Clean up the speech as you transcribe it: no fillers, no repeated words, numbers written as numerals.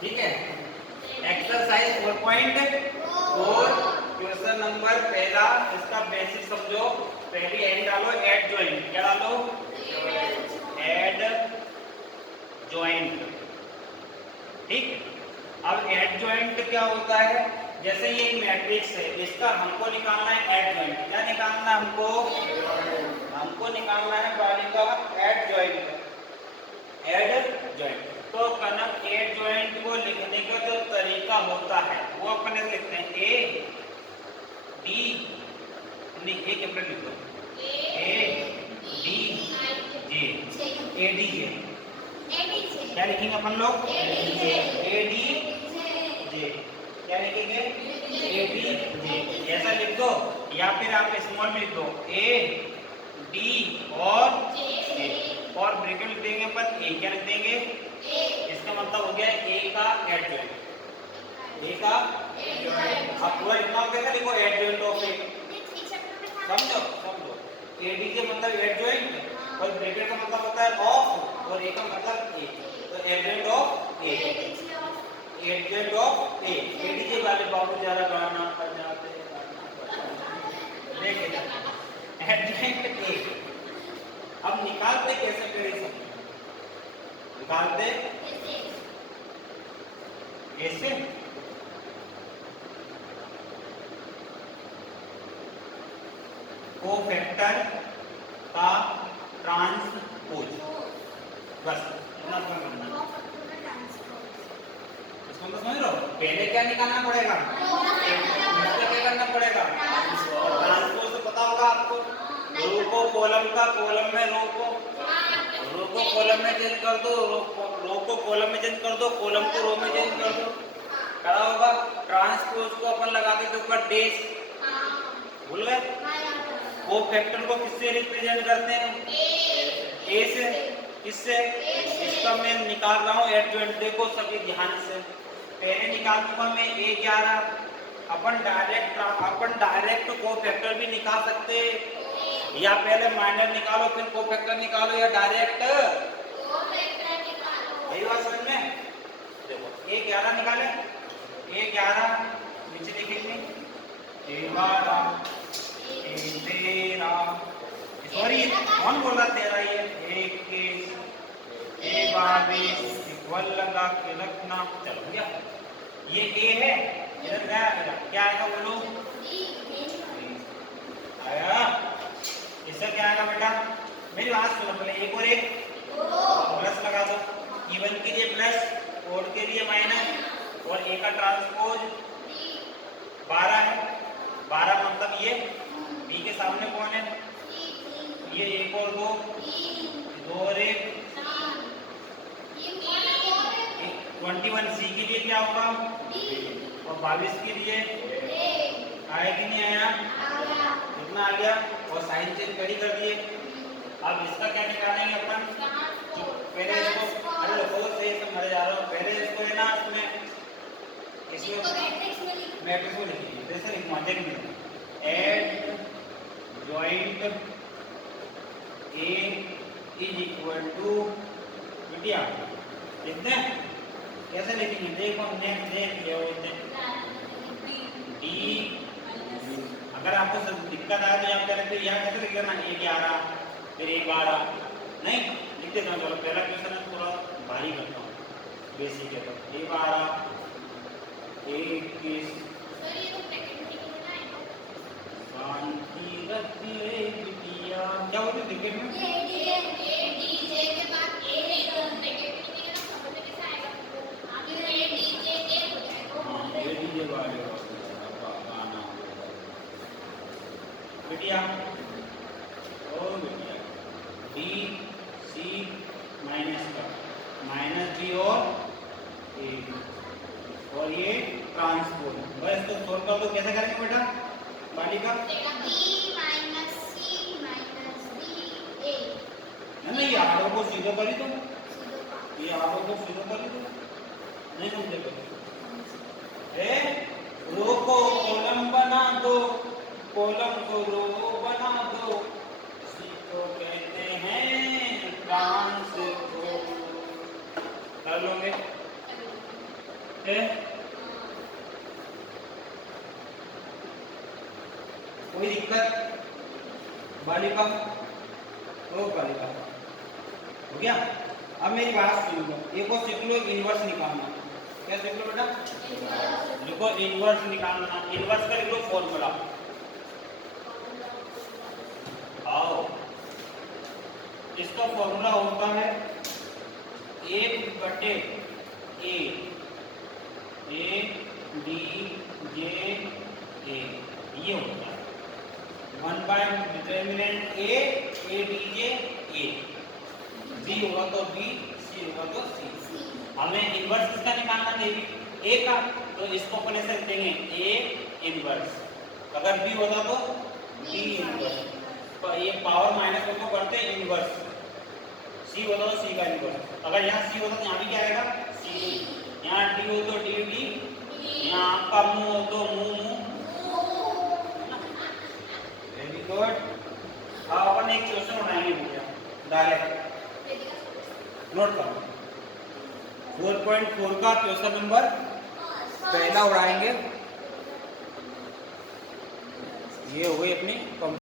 ठीक है। Exercise 4.4 question number पहला, इसका बेसिक समझो। पहली एड डालो, एड ज्वाइंट। क्या डालो? Adjoint. ठीक। अब एड ज्वाइंट क्या होता है? जैसे ये एक मैट्रिक्स है, इसका हमको निकालना है एड ज्वाइंट। क्या निकालना है हमको? हमको निकालना है वाली का एड ज्वाइंट। Add joint. तो कनक एड ज्वाइंट को लिखने का जो तरीका होता है वो अपन लिखते हैं ए डी, नहीं ए कैपिटल लिख दो, ए डी जे, ए डी जे। क्या लिखेंगे अपन लोग? ए डी जे। क्या लिखेंगे? ए डी जे। ऐसा लिख दो, या फिर आप स्मॉल में लिख दो ए डी और जे, और ब्रैकेट लिख देंगे अपन ए। क्या लिख देंगे? इसका मतलब हो गया ए का एड ज्वाइंट। ए का अब पूरा लिखना होगा, कैसे लिखो? एड ज्वाइंट ऑफ ए। समझो समझो, ए डी जे मतलब एड ज्वाइंट, और ब्रैकेट का मतलब होता है ऑफ, और ए का मतलब ए। तो adjoint of A, adjoint of A. A D J वाले बाबू जरा गाना बजाते देखे एड ज्वाइंट ए। अब निकालते कैसे फिर इसे? निकालते ऐसे। कोफैक्टर का ट्रांसपोज, बस इतना करना। इसको तो समझ लो। पहले क्या निकालना पड़ेगा? इसका क्या करना पड़ेगा? ट्रांसपोज तो पता होगा आपको। रो को कॉलम का, कॉलम में रो को, रो को कॉलम में चेंज कर दो, रो को कॉलम में चेंज कर दो, कॉलम को रो में चेंज कर दो। करा होगा। ट्रांसपोज को अपन लगाते थे ऊपर डेश, भूल गए? कोफैक्टर को किससे रिप्रेजेंट करते हैं? ए से। किससे? इसका मैं निकाल रहा हूँ एड ज्वाइंट। देखो सभी ध्यान से, पहले निकाल दूंगा मैं A11। अपन डायरेक्ट कोफैक्टर भी निकाल सकते, या पहले माइनर निकालो फिर कोफैक्टर निकालो, या डायरेक्ट यही बात समझ में। देखो A11 निकाले, A11 नीचे लिखेंगे A12, A13, सॉरी कौन बोल रहा 13? ये 21, A22 इक्वल लगा के रखना। चलो गया, ये ए है, इधर गया, क्या आएगा बोलो? आया। इसका क्या आएगा बेटा? मेरी बात सुनो पहले, एक और एक प्लस लगा दो। इवन के लिए प्लस, ओड के लिए माइनस, और ए का ट्रांसपोज 12 है। 12 मतलब ये बी के सामने कौन है? ये एक और दो, दो और एक 21। सी के लिए क्या होगा? और 22 के लिए आया कि नहीं आया? कितना आ गया? और साइन चेंज कर दिए। अब इसका क्या निकालेंगे अपन? पहले इसको, अरे बहुत सही से मरे जा रहा हूँ। पहले इसको है ना, इसमें मैट्रिक्स में लिखिए। जैसे लिखवा देंगे adjoint A is equal to, बिटिया लिखते हैं कैसे लिखेंगे? देखो हमने देख लिया वो डी। अगर आपको सब दिक्कत आए तो आप क्या लिखते? यहाँ कैसे लिख देना? A11 फिर A12 नहीं लिखते ना। चलो पहला क्वेश्चन है थोड़ा भारी करता हूँ, बेसिक है। तो A12, A21 शांति रखिए बिटिया। क्या बोलते क्रिकेट में? बिटिया ओ बिटिया डी सी माइनस का, माइनस डी और ए, और ये ट्रांसपोज। बस तो सोल्व कर दो। कैसे करेंगे बेटा बालिका? नहीं, आरों को सीधो कर ही दो, ये आरों को सीधो कर ही दो। नहीं समझे तो रो को कॉलम बना दो, कॉलम को रो बना दो, इसी को कहते हैं ट्रांसपोज। कर लोगे? है? कोई दिक्कत? बालिका तो बालिका हो गया। अब मेरी बात सुन लो, एक और सीख लो इनवर्स निकालना। क्या सीख लो बेटा? लिखो इनवर्स निकालना। इनवर्स का लिखो फॉर्मूला। आओ, इसका फॉर्मूला होता है 1/a ए डी जे ए, ये होता है 1 by determinant A D J A, B होगा तो बी, सी होगा तो सी। हमें इनवर्स किसका निकालना है? ए का, तो इसको अपन ऐसे लिख देंगे ए इनवर्स। अगर बी होता तो बी इनवर्स, तो ये पावर माइनस को करते हैं इनवर्स। सी होता तो सी का इनवर्स। अगर यहाँ सी होता तो यहाँ भी क्या आएगा? सी। यहाँ डी हो तो डी डी, यहाँ आपका मुंह हो तो मुंह मुंह। Very good. अब अपन एक क्वेश्चन उठाएंगे भैया डायरेक्ट, नोट करो। 4.4 का क्वेश्चन नंबर पहला उड़ाएंगे। ये हो गई अपनी